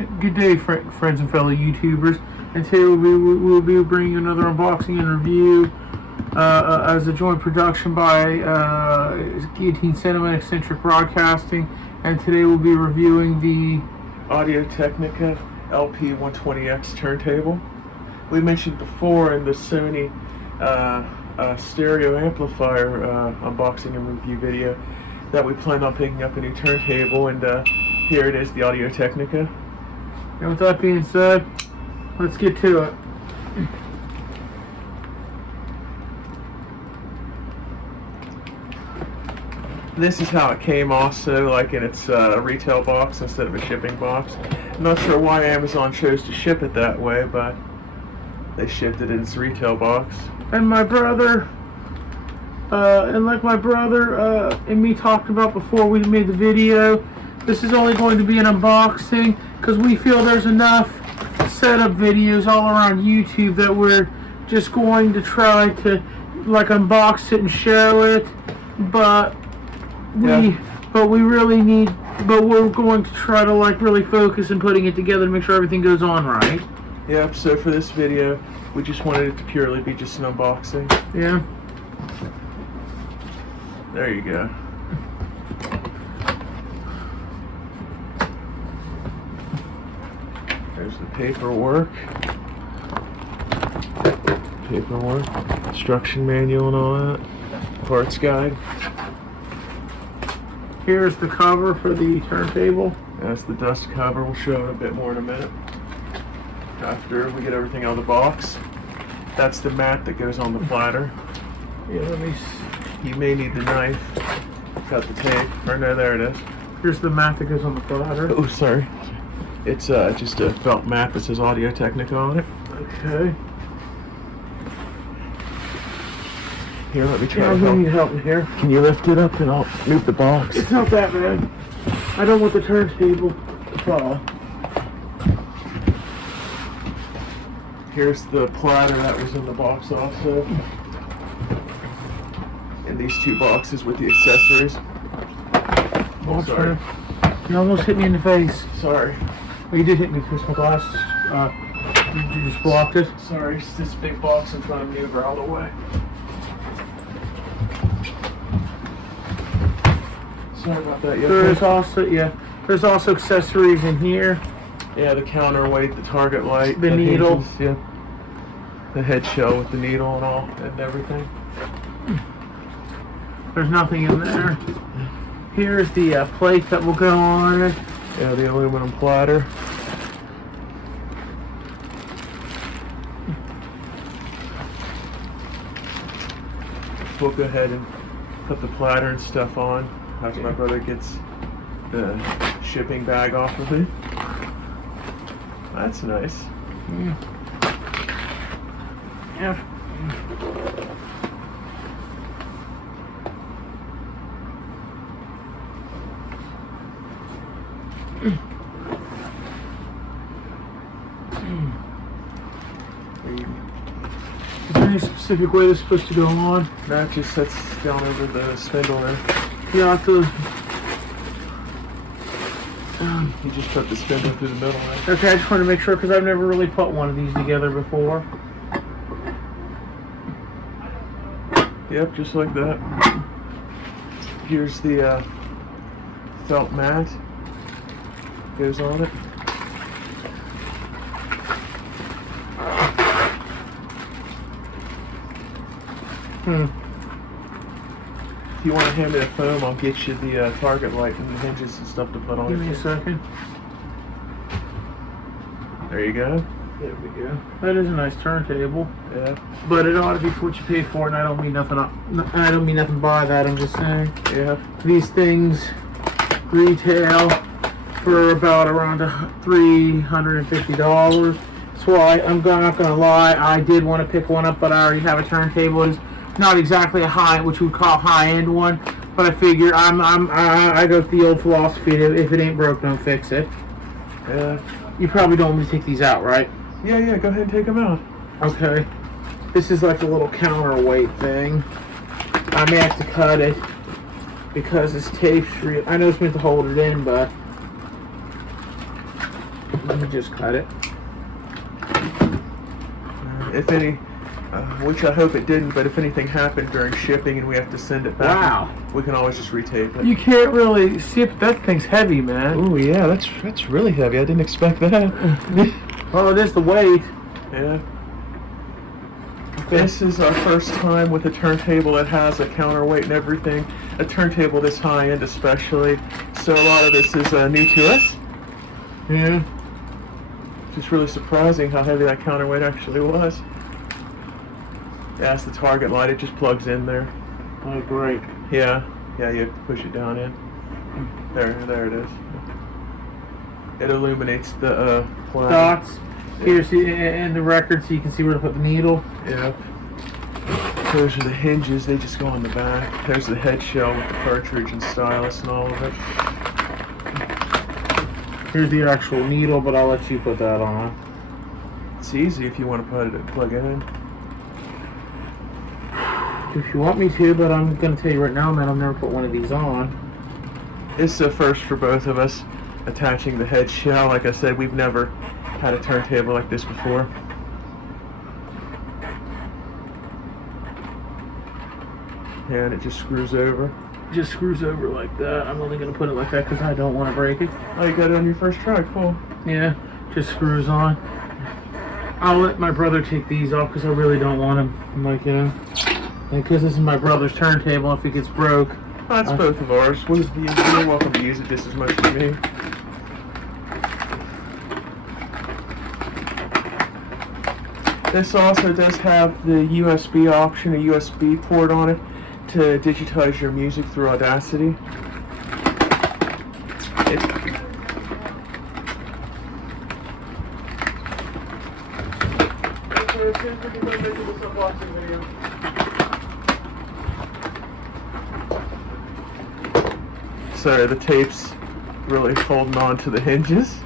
Good day, friends and fellow YouTubers. And today we'll be bringing you another unboxing and review as a joint production by Guillotine Cinema and Eccentric Broadcasting. And today we'll be reviewing the Technica AT-LP120X turntable. We mentioned before in the Sony stereo amplifier unboxing and review video that we plan on picking up a new turntable, and here it is, the Technica. And with that being said, let's get to it. This is how it came also, like in its retail box instead of a shipping box. I'm not sure why Amazon chose to ship it that way, but they shipped it in its retail box. And my brother, like my brother and me talked about before we made the video, this is only going to be an unboxing because we feel there's enough setup videos all around YouTube that we're just going to try to like unbox it and show it, but we're going to try to like really focus in putting it together to make sure everything goes on right. Yep, so for this video we just wanted it to purely be just an unboxing. Yeah. There you go. There's the paperwork. Instruction manual and all that. Parts guide. Here's the cover for the turntable. That's the dust cover. We'll show it a bit more in a minute after we get everything out of the box. That's the mat that goes on the platter. Yeah, let me You may need the knife. Cut the tape. Or no, there it is. Here's the mat that goes on the platter. Oh, sorry. It's just a felt mat that says Technica on it. Okay. Here, let me try to to help. help. Need help here. Can you lift it up and I'll move the box? It's not that bad. I don't want the turntable to fall. Here's the platter that was in the box also. And these two boxes with the accessories. Oh, sorry. You almost hit me in the face. Sorry. Oh, you did hit me because my glasses. You just blocked it. Sorry, it's this big box in front of me over all the way. Sorry about that. There's also accessories in here. Yeah, the counterweight, the target light, the needle, hinges, yeah, the head shell with the needle and all and everything. There's nothing in there. Here's the plate that will go on it. Yeah, the aluminum platter. We'll go ahead and put the platter and stuff on after my brother gets the shipping bag off of it. That's nice. Yeah. Is there any specific way this is supposed to go on? No, it just sets down over the spindle there. Yeah, I have to. You just put the spindle through the middle, right? Okay, I just want to make sure because I've never really put one of these together before. Yep, just like that. Here's the felt mat. Goes on it. If you want to hand me the foam, I'll get you the target light and the hinges and stuff to put on it. Give me a second. There you go. There we go. That is a nice turntable. Yeah. But it ought to be for what you pay for, and I don't mean nothing. I don't mean nothing by that. I'm just saying. Yeah. These things retail for about around $350. So I'm not gonna lie. I did want to pick one up, but I already have a turntable. It's not exactly a high, what you would call high-end one, but I figure I go with the old philosophy: if it ain't broke, don't fix it. Yeah. You probably don't want me to take these out, right? Yeah, go ahead and take them out. Okay. This is like a little counterweight thing. I may have to cut it because this tape's real. I know it's meant to hold it in, but Let me just cut it. If any, which I hope it didn't, but if anything happened during shipping and we have to send it back, Wow. we can always just retape it. You can't really see it, but that thing's heavy, man. Oh yeah, that's really heavy. I didn't expect that. Well, it is the weight. Yeah. This is our first time with a turntable that has a counterweight and everything. A turntable this high end especially. So a lot of this is new to us. Yeah. It's just really surprising how heavy that counterweight actually was. Yeah, it's the target light. It just plugs in there. Oh, great. Yeah. Yeah, you have to push it down in. There it is. It illuminates the flag. Dots. Here, see, in the record, so you can see where to put the needle. Yeah. Those are the hinges. They just go on the back. There's the head shell with the cartridge and stylus and all of it. Here's the actual needle, but I'll let you put that on. It's easy if you want to plug it in. If you want me to, but I'm going to tell you right now, man, I've never put one of these on. It's a first for both of us, attaching the head shell. Like I said, we've never had a turntable like this before. And it just screws over. Just screws over like that. I'm only going to put it like that because I don't want to break it. Oh, you got it on your first try. Cool. Yeah, just screws on. I'll let my brother take these off because I really don't want them. Like, you know, because this is my brother's turntable. If it gets broke. That's both of ours. You're welcome to use it just as much as me. This also does have the USB option, a USB port on it to digitize your music through Audacity. Sorry, the tape's really holding on to the hinges.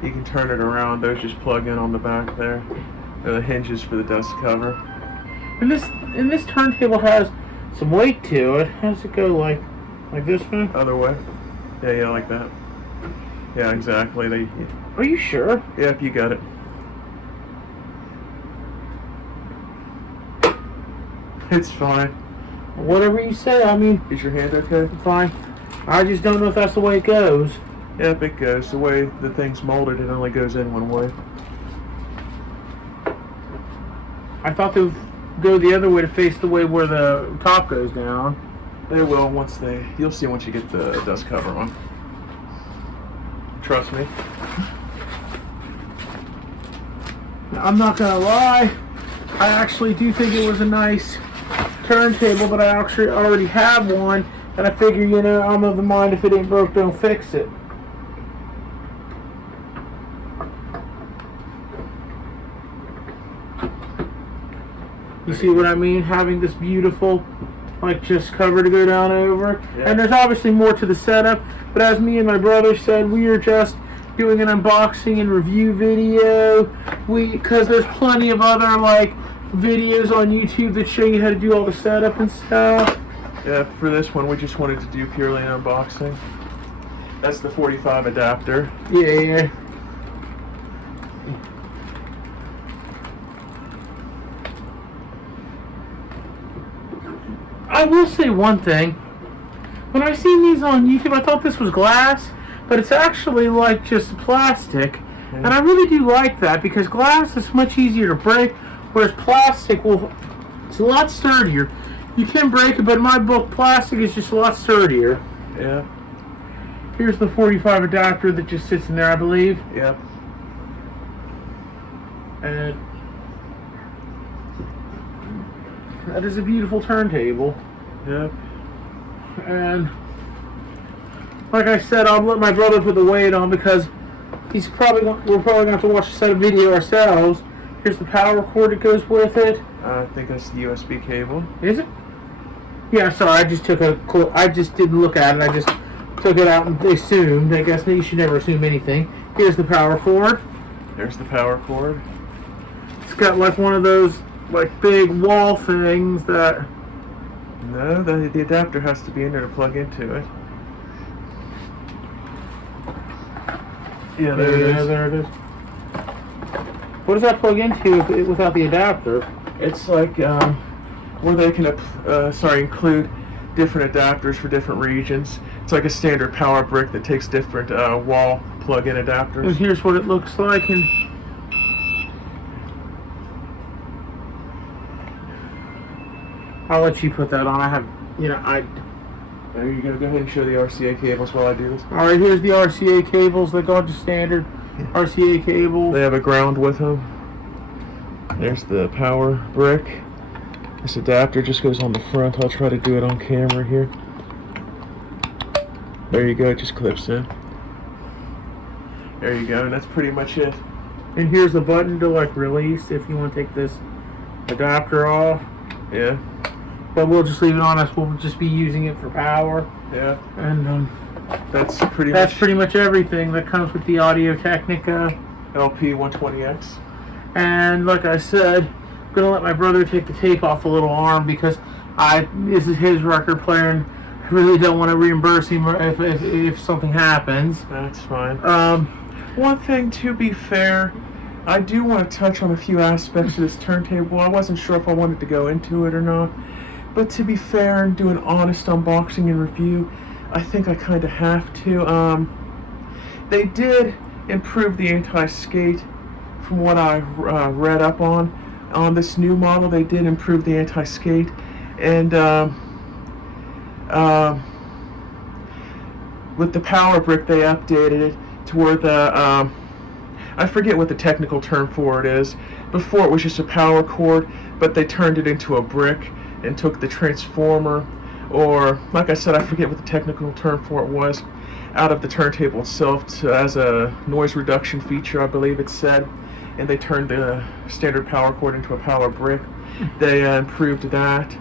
You can turn it around. Those just plug in on the back there. They're the hinges for the dust cover. And this turntable has some weight to it. How does it go? Like this one? Other way. Yeah, like that. Yeah, exactly. Are you sure? Yep, you got it. It's fine. Whatever you say. I mean, is your hand okay? Fine. I just don't know if that's the way it goes. Yep, it goes. The way the thing's molded, it only goes in one way. I thought they would go the other way to face the way where the top goes down. They will once you'll see once you get the dust cover on. Trust me. I'm not gonna lie, I actually do think it was a nice turntable, but I actually already have one, and I figure, you know, I'm of the mind if it ain't broke, don't fix it. You see what I mean? Having this beautiful, like, just cover to go down over. Yeah. And there's obviously more to the setup, but as me and my brother said, we are just doing an unboxing and review video. Because there's plenty of other, like, videos on YouTube that show you how to do all the setup and stuff. Yeah, for this one, we just wanted to do purely an unboxing. That's the 45 adapter. Yeah. I will say one thing. When I seen these on YouTube, I thought this was glass, but it's actually like just plastic. Yeah. And I really do like that because glass is much easier to break, whereas plastic, it's a lot sturdier. You can break it, but in my book, plastic is just a lot sturdier. Yeah. Here's the 45 adapter that just sits in there, I believe. Yep. And that is a beautiful turntable. Yep. And like I said, I'll let my brother put the weight on because we're probably going to have to watch a set of video ourselves. Here's the power cord that goes with it. I think that's the USB cable. Is it? Yeah, sorry, I just didn't look at it. I just took it out and assumed. I guess you should never assume anything. Here's the power cord. There's the power cord. got like one of those like big wall things that. No, the adapter has to be in there to plug into it. Yeah, there it is. There it is. What does that plug into without the adapter? It's like where they can include different adapters for different regions. It's like a standard power brick that takes different wall plug-in adapters. And here's what it looks like. And I'll let you put that on. I have, There you go. Go ahead and show the RCA cables while I do this. All right, here's the RCA cables. They go to standard RCA cables. They have a ground with them. There's the power brick. This adapter just goes on the front. I'll try to do it on camera here. There you go. It just clips in. There you go. And that's pretty much it. And here's the button to like release if you want to take this adapter off. Yeah. But we'll just leave it on us. We'll just be using it for power. Yeah. And that's pretty much everything that comes with the Audio Technica LP120X. And like I said, I'm gonna let my brother take the tape off the little arm because this is his record player, and I really don't want to reimburse him if something happens. That's fine. One thing, to be fair, I do want to touch on a few aspects of this turntable. I wasn't sure if I wanted to go into it or not, but to be fair and do an honest unboxing and review, I think I kind of have to. They did improve the anti-skate. From what I read up on this new model, they did improve the anti-skate, and with the power brick they updated it to where the I forget what the technical term for it is. Before it was just a power cord, but they turned it into a brick and took the transformer, or like I said, I forget what the technical term for it was, out of the turntable itself as a noise reduction feature, I believe it said. And they turned the standard power cord into a power brick. They improved that.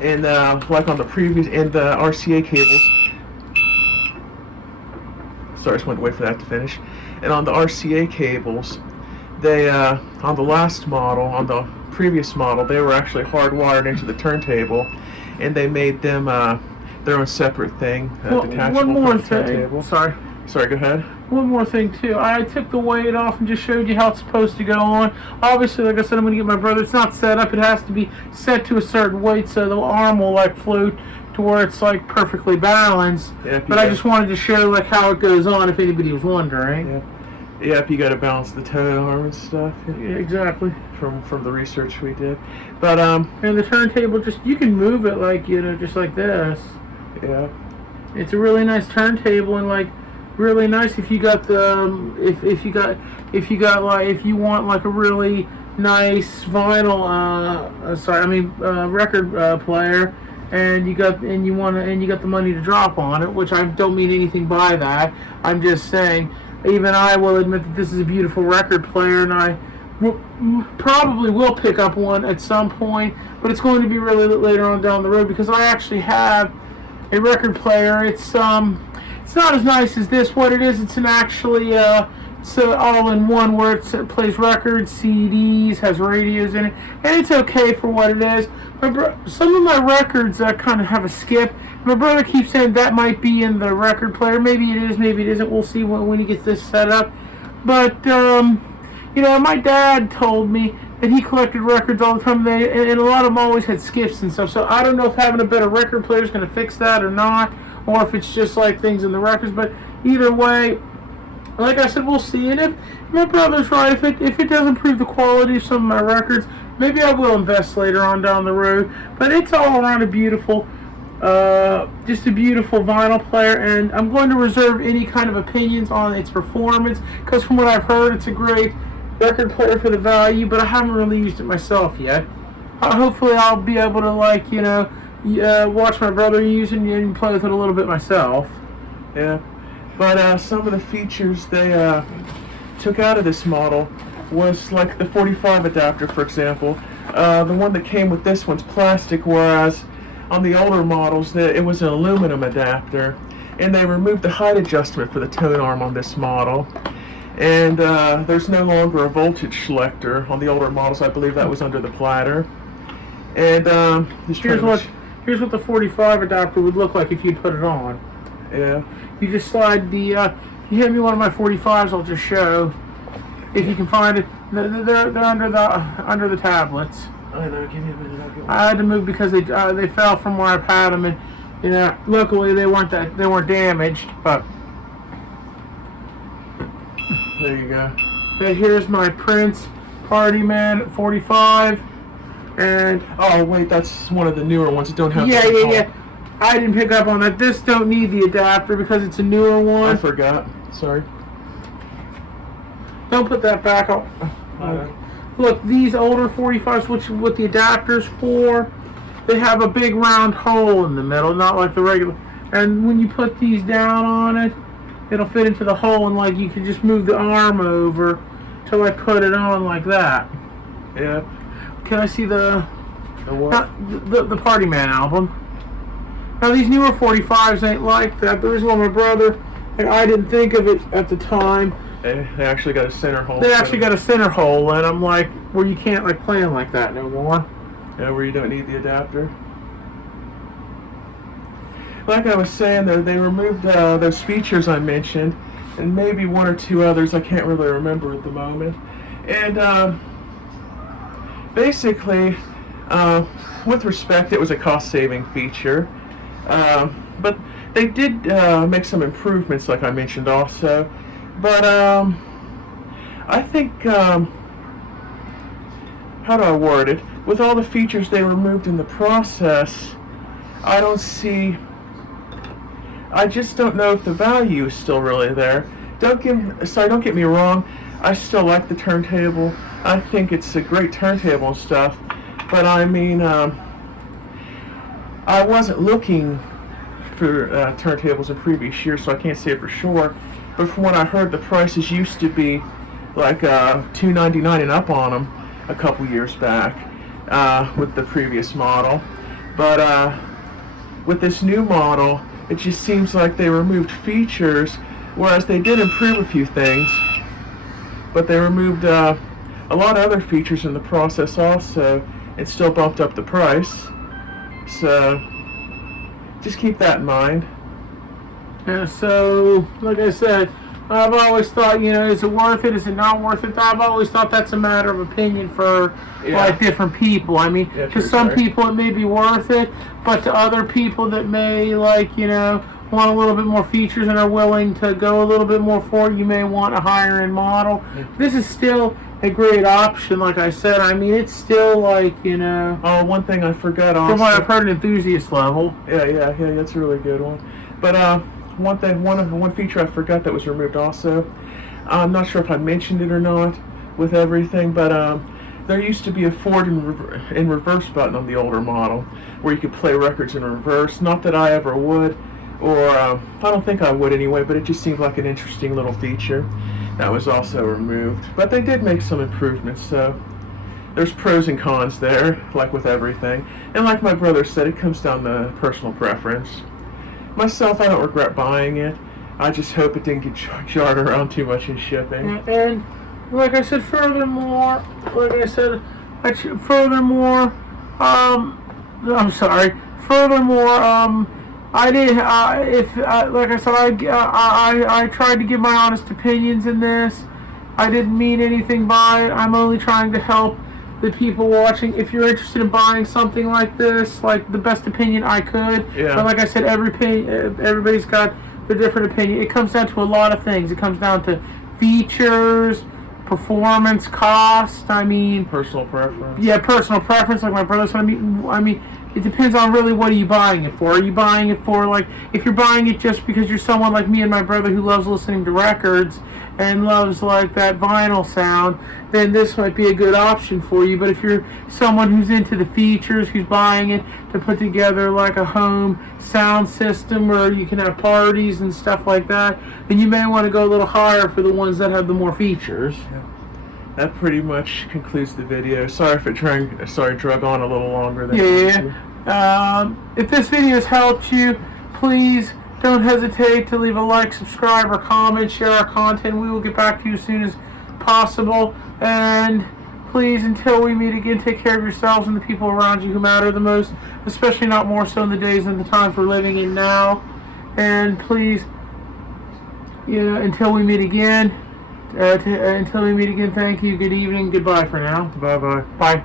And like on the previous, and the RCA cables. Sorry, I just wanted to wait for that to finish. And on the RCA cables, they, on the last model, on the previous model, they were actually hardwired into the turntable. And they made them their own separate thing, detachable one more from the thing. turntable. Sorry, go ahead. One more thing too. I took the weight off and just showed you how it's supposed to go on. Obviously, like I said, I'm going to get my brother. It's not set up. It has to be set to a certain weight so the arm will like float to where it's like perfectly balanced. Yeah, but I just wanted to show like how it goes on if anybody was wondering. Yeah, if you got to balance the toe arm and stuff. Yeah, exactly. From the research we did, but and the turntable, you can move it like just like this. Yeah. It's a really nice turntable, and like really nice if you got the if you want like a really nice vinyl record player, and you got the money to drop on it, which I don't mean anything by that. I'm just saying, even I will admit that this is a beautiful record player, and I probably will pick up one at some point, but it's going to be really later on down the road because I actually have a record player. It's not as nice as this. What it is, it's an actually it's all-in-one where it plays records, CDs, has radios in it, and it's okay for what it is. Some of my records kind of have a skip. My brother keeps saying that might be in the record player. Maybe it is, maybe it isn't. We'll see when he gets this set up. But my dad told me that he collected records all the time, and a lot of them always had skips and stuff. So I don't know if having a better record player is going to fix that or not, or if it's just like things in the records. But either way, like I said, we'll see. And if my brother's right, if it does improve the quality of some of my records, maybe I will invest later on down the road. But it's all around a beautiful, just a beautiful vinyl player, and I'm going to reserve any kind of opinions on its performance, because from what I've heard, it's a great record player for the value, but I haven't really used it myself yet. Hopefully I'll be able to watch my brother use it and play with it a little bit myself. Yeah, but some of the features they took out of this model was like the 45 adapter, for example. The one that came with this one's plastic, whereas on the older models it was an aluminum adapter, and they removed the height adjustment for the tone arm on this model. And there's no longer a voltage selector on the older models. I believe that was under the platter. And here's what the 45 adapter would look like if you put it on. Yeah. You just slide the. You hand me one of my 45s. I'll just show if you can find it. They're under the tablets. I know. Give me a minute. I had to move because they fell from where I've had them, and luckily they weren't damaged. But there you go. but here's my Prince Party Man 45, and oh wait, that's one of the newer ones that don't have. Yeah. I didn't pick up on that. This don't need the adapter because it's a newer one. I forgot. Sorry. Don't put that back up. Look, these older 45s, which what the adapter's for, they have a big round hole in the middle, not like the regular. And when you put these down on it, it'll fit into the hole, and like you can just move the arm over to like put it on like that. Yeah. Can I see the what? The Party Man album? Now these newer 45s ain't like that. The reason why my brother, and I didn't think of it at the time. They actually got a center hole. They actually got a center hole, and I'm like, where you can't like play them like that no more. Yeah, where you don't need the adapter. Like I was saying, though, they removed those features I mentioned, and maybe one or two others I can't really remember at the moment. And basically, with respect, it was a cost-saving feature. But they did make some improvements, like I mentioned also. But I think, how do I word it? With all the features they removed in the process, I just don't know if the value is still really there. Don't get me wrong, I still like the turntable. I think it's a great turntable and stuff. But I mean, I wasn't looking for turntables in previous years, so I can't say it for sure. But from what I heard, the prices used to be like $299 and up on them a couple years back with the previous model. But with this new model, it just seems like they removed features, whereas they did improve a few things. But they removed a lot of other features in the process also, and still bumped up the price. So just keep that in mind. Yeah, so, like I said, I've always thought, is it worth it? Is it not worth it? I've always thought that's a matter of opinion for, like, different people. I mean, to some people it may be worth it, but to other people that may, like, want a little bit more features and are willing to go a little bit more for it, you may want a higher-end model. Yeah. This is still a great option, like I said. I mean, it's still, like, Oh, one thing I forgot also. From what I've heard, an enthusiast level. Yeah, that's a really good one. But, one feature I forgot that was removed also. I'm not sure if I mentioned it or not with everything, but there used to be a forward and reverse button on the older model where you could play records in reverse. Not that I ever would, or I don't think I would anyway, but it just seemed like an interesting little feature. That was also removed. But they did make some improvements, so there's pros and cons there, like with everything. And like my brother said, it comes down to personal preference. Myself, I don't regret buying it. I just hope it didn't get jarred around too much in shipping. And like I said, furthermore, I'm sorry. Furthermore, I did. Like I said, I tried to give my honest opinions in this. I didn't mean anything by it. I'm only trying to help the people watching. If you're interested in buying something like this, like the best opinion I could. Yeah. But like I said, everybody's got their different opinion. It comes down to a lot of things. It comes down to features, performance, cost. I mean, personal preference. Yeah, personal preference. Like my brother said. I mean, it depends on really what are you buying it for. Are you buying it for, like, if you're buying it just because you're someone like me and my brother who loves listening to records and loves, like, that vinyl sound, then this might be a good option for you. But if you're someone who's into the features, who's buying it to put together, like, a home sound system where you can have parties and stuff like that, then you may want to go a little higher for the ones that have the more features. Yeah. That pretty much concludes the video. Sorry if it drug on a little longer than If this video has helped you, please don't hesitate to leave a like, subscribe, or comment, share our content. We will get back to you as soon as possible. And please, until we meet again, take care of yourselves and the people around you who matter the most, especially not more so in the days and the times we're living in now. And please, until we meet again, thank you, good evening, goodbye for now. Bye-bye. Bye.